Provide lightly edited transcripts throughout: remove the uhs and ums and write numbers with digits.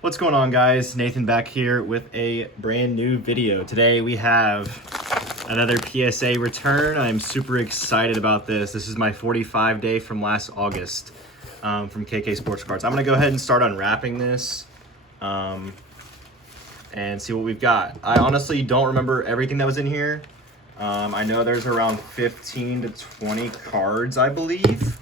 What's going on, guys? Nathan back here with a brand new video. Today we have another PSA return. I'm super excited about this. This is my 45 day from last August from KK Sports Cards. I'm gonna go ahead and start unwrapping this and see what we've got. I honestly don't remember everything that was in here. I know there's around 15 to 20 cards, I believe.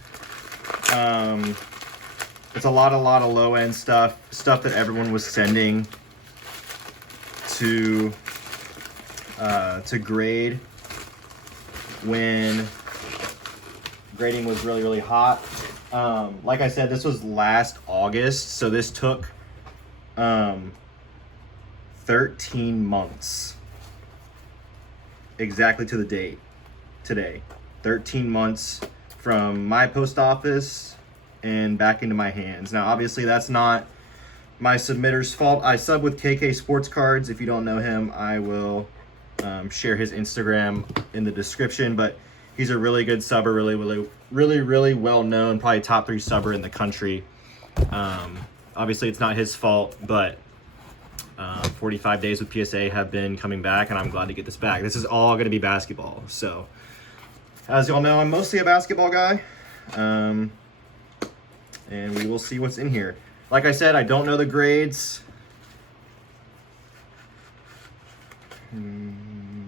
It's a lot of low-end stuff that everyone was sending to grade when grading was really hot. Like I said, this was last August, so this took 13 months exactly to the date today. 13 months from my post office and back into my hands. Now, obviously, that's not my submitter's fault. I sub with KK Sports Cards. If you don't know him, I will share his Instagram in the description. But he's a really good subber, really well known, probably top 3 subber in the country. Obviously, it's not his fault, but 45 days with PSA have been coming back, and I'm glad to get this back. This is all going to be basketball. So, as y'all know, I'm mostly a basketball guy. And we will see what's in here. Like I said, I don't know the grades.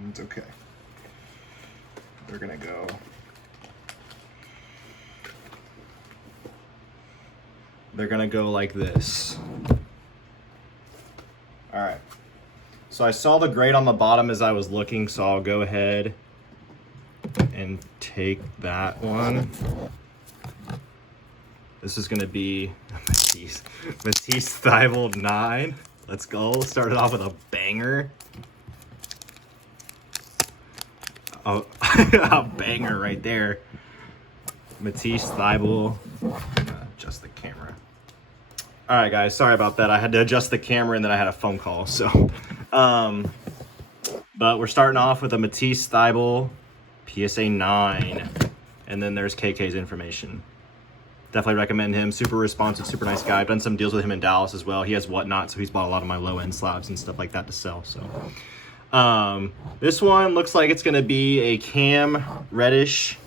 It's okay. They're gonna go like this. All right. So I saw the grade on the bottom as I was looking, so I'll go ahead and take that one. This is going to be Matisse Thybulle 9. Let's go. Start it off with a banger. Oh, a banger right there. Matisse Thybulle. Adjust the camera. All right, guys. Sorry about that. I had to adjust the camera and then I had a phone call. So, but we're starting off with a Matisse Thybulle PSA 9. And then there's KK's information. Definitely recommend him. Super responsive, super nice guy. I've done some deals with him in Dallas as well. He has Whatnot, so he's bought a lot of my low-end slabs and stuff like that to sell. So, this one looks like it's going to be a cam reddish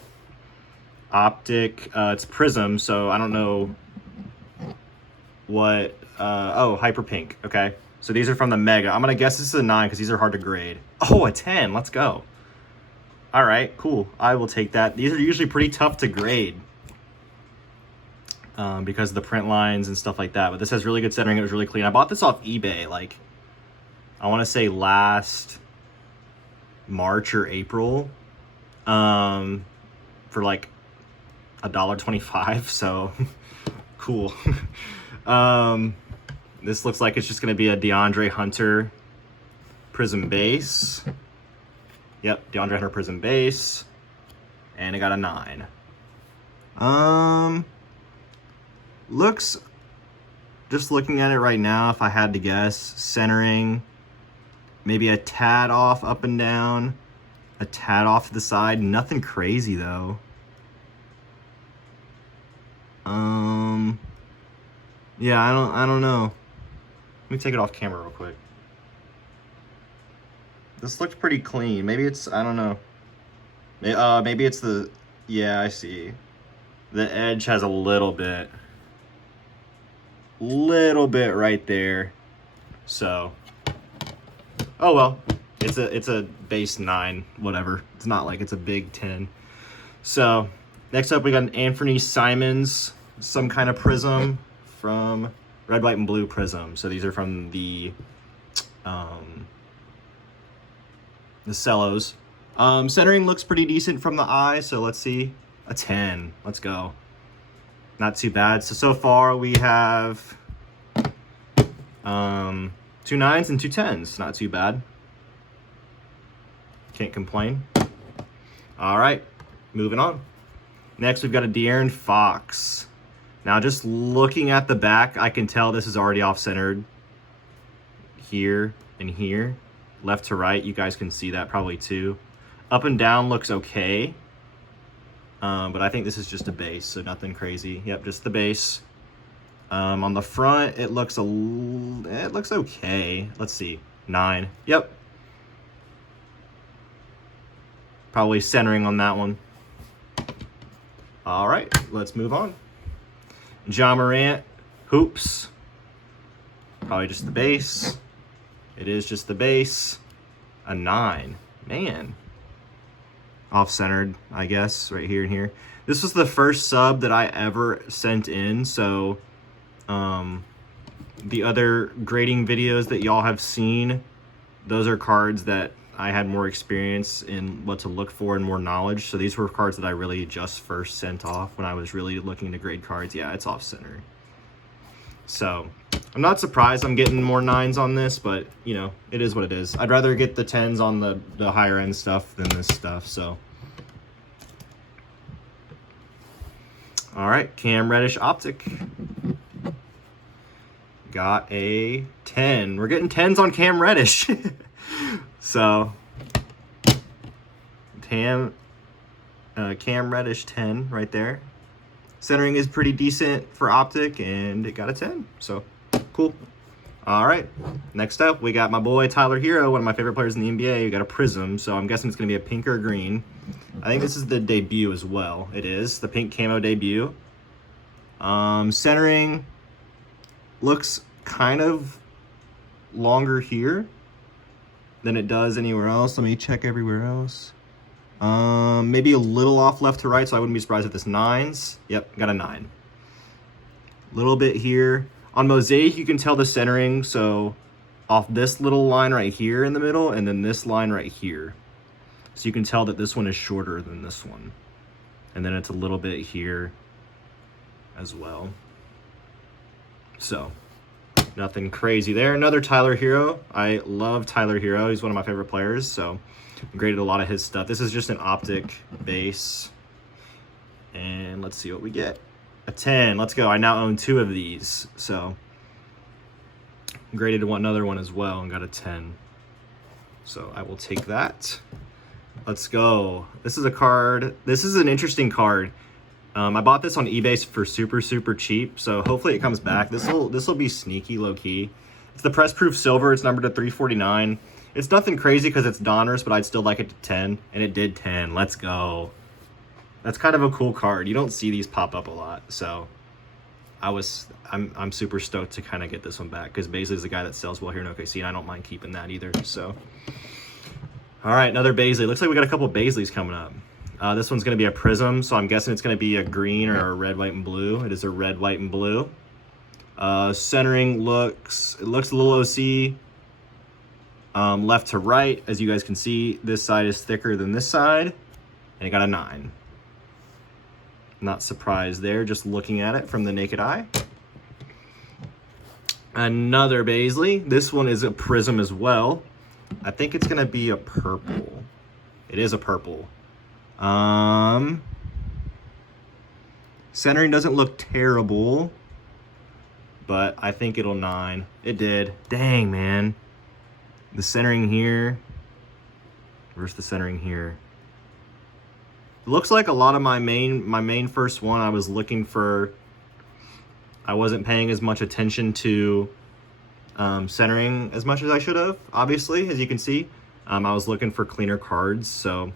optic. It's prism, so I don't know what. Oh, hyper pink. Okay, so these are from the Mega. I'm gonna guess this is a 9 because these are hard to grade. Oh, a 10. Let's go. All right, cool. I will take that. These are usually pretty tough to grade. Because of the print lines and stuff like that. But this has really good centering. It was really clean. I bought this off eBay, like, I want to say last March or April, for like $1.25. So cool. This looks like it's just going to be a DeAndre Hunter Prism base. Yep, DeAndre Hunter Prism base. And it got a 9. Looks, just looking at it right now, if I had to guess, centering, maybe a tad off up and down, a tad off to the side. Nothing crazy though. Yeah, I don't know. Let me take it off camera real quick. This looked pretty clean. Maybe it's, I don't know. Maybe it's the, yeah, I see. The edge has a little bit right there. So, oh well, it's a base 9, whatever. It's not like it's a big 10. So next up we got an Anthony Simons, some kind of prism from Red, White, and Blue Prism. So these are from the cellos. Centering looks pretty decent from the eye, so let's see. A 10. Let's go. Not too bad. So far we have 2 9s and 2 10s. Not too bad. Can't complain. All right, moving on. Next we've got a De'Aaron Fox. Now just looking at the back, I can tell this is already off-centered here and here. Left to right, you guys can see that probably too. Up and down looks okay. But I think this is just a base, so nothing crazy. Yep, just the base. On the front, it looks okay. Let's see, 9. Yep. Probably centering on that one. All right, let's move on. Ja Morant, hoops. Probably just the base. It is just the base. A 9. Man. Off-centered, I guess, right here and here. This was the first sub that I ever sent in, so the other grading videos that y'all have seen, those are cards that I had more experience in what to look for and more knowledge. So these were cards that I really just first sent off when I was really looking to grade cards. Yeah, it's off-center. So I'm not surprised I'm getting more 9s on this, but, you know, it is what it is. I'd rather get the 10s on the higher end stuff than this stuff, so. All right, Cam Reddish Optic. Got a 10. We're getting 10s on Cam Reddish. So, Cam Reddish 10 right there. Centering is pretty decent for Optic, and it got a 10. So, cool. All right. Next up, we got my boy Tyler Hero, one of my favorite players in the NBA. We got a Prism, so I'm guessing it's going to be a pink or a green. I think this is the debut as well. It is the pink camo debut. Centering looks kind of longer here than it does anywhere else. Let me check everywhere else. Maybe a little off left to right, so I wouldn't be surprised if this 9s. Yep, got a 9. Little bit here. On Mosaic, you can tell the centering, so off this little line right here in the middle, and then this line right here. So you can tell that this one is shorter than this one. And then it's a little bit here as well. So, nothing crazy there. Another Tyler Hero. I love Tyler Hero. He's one of my favorite players, so graded a lot of his stuff. This is just an Optic base. And let's see what we get. A 10. Let's go. I now own 2 of these, so graded another one as well and got a 10. So I will take that. Let's go. This is a card. This is an interesting card. I bought this on eBay for super cheap, so hopefully it comes back. This will be sneaky, low key. It's the Press Proof Silver. It's numbered to 349. It's nothing crazy because it's Donruss, but I'd still like it to 10, and it did 10. Let's go. That's kind of a cool card. You don't see these pop up a lot, so I'm super stoked to kind of get this one back because Baisley's the guy that sells well here in OKC, and I don't mind keeping that either. So, all right, another Baisley. Looks like we got a couple of Baisleys coming up. This one's going to be a Prism, so I'm guessing it's going to be a green or a red, white, and blue. It is a red, white, and blue. Centering looks a little OC. Left to right, as you guys can see, this side is thicker than this side, and it got a 9. Not surprised there, just looking at it from the naked eye. Another Baisley. This one is a Prism as well. I think it's going to be a purple. It is a purple. Centering doesn't look terrible, but I think it'll 9. It did. Dang, man. The centering here versus the centering here. It looks like a lot of my main first one I was looking for. I wasn't paying as much attention to centering as much as I should have, obviously, as you can see. I was looking for cleaner cards, so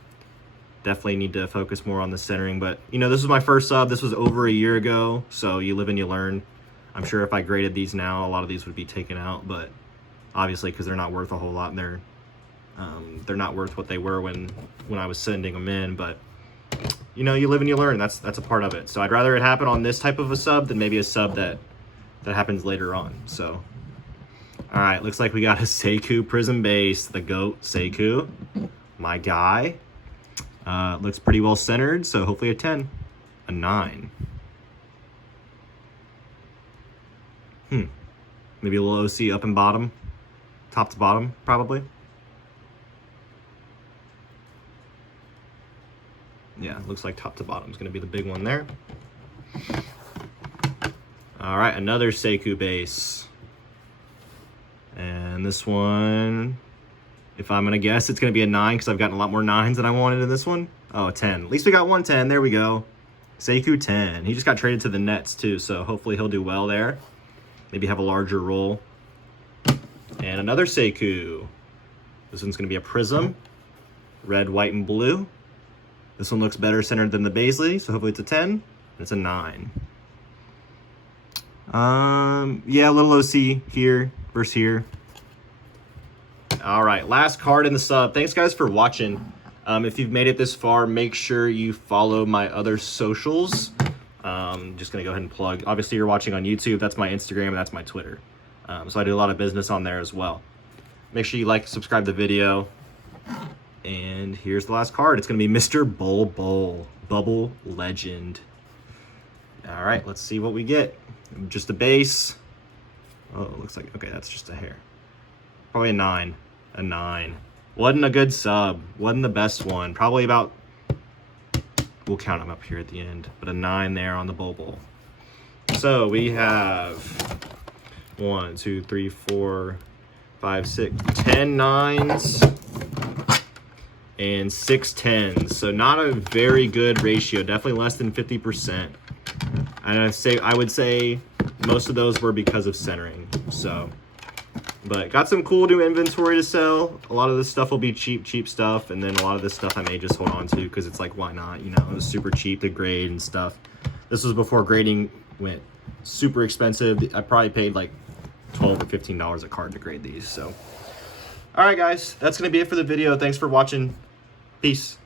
definitely need to focus more on the centering. But, you know, this was my first sub. This was over a year ago, so you live and you learn. I'm sure if I graded these now, a lot of these would be taken out, but obviously because they're not worth a whole lot, and they're not worth what they were when I was sending them in. But, you know, you live and you learn. That's a part of it. So I'd rather it happen on this type of a sub than maybe a sub that happens later on. So, all right, looks like we got a Sekou Prism base, the GOAT Sekou, my guy. Looks pretty well centered, so hopefully a 10. A 9. Maybe a little OC up and bottom. Top to bottom, probably. Yeah, looks like top to bottom is going to be the big one there. All right, another Sekou base. And this one, if I'm going to guess, it's going to be a 9 because I've gotten a lot more 9s than I wanted in this one. Oh, a 10. At least we got one 10. There we go. Sekou 10. He just got traded to the Nets too, so hopefully he'll do well there. Maybe have a larger role. And another Sekou. This one's going to be a Prism. Red, white, and blue. This one looks better centered than the Baisley, so hopefully it's a 10. It's a 9. Yeah, a little OC here versus here. All right, last card in the sub. Thanks, guys, for watching. If you've made it this far, make sure you follow my other socials. Just going to go ahead and plug. Obviously, you're watching on YouTube. That's my Instagram, and that's my Twitter. So I do a lot of business on there as well. Make sure you like, subscribe the video. And here's the last card. It's going to be Mr. Bol, Bubble Legend. All right, let's see what we get. Just a base. Oh, it looks like, okay, that's just a hair. Probably a 9. A 9. Wasn't a good sub. Wasn't the best one. Probably about, we'll count them up here at the end, but a 9 there on the Bol. So we have 1, 2, 3, 4, 5, 6, 10 9s and 6 10s. So not a very good ratio. Definitely less than 50%. And I would say most of those were because of centering. So, but got some cool new inventory to sell. A lot of this stuff will be cheap stuff, and then a lot of this stuff I may just hold on to because it's like, why not? You know, it was super cheap to grade and stuff. This was before grading went super expensive. I probably paid like $12 or $15 a card to grade these. So, all right, guys, that's gonna be it for the video. Thanks for watching. Peace.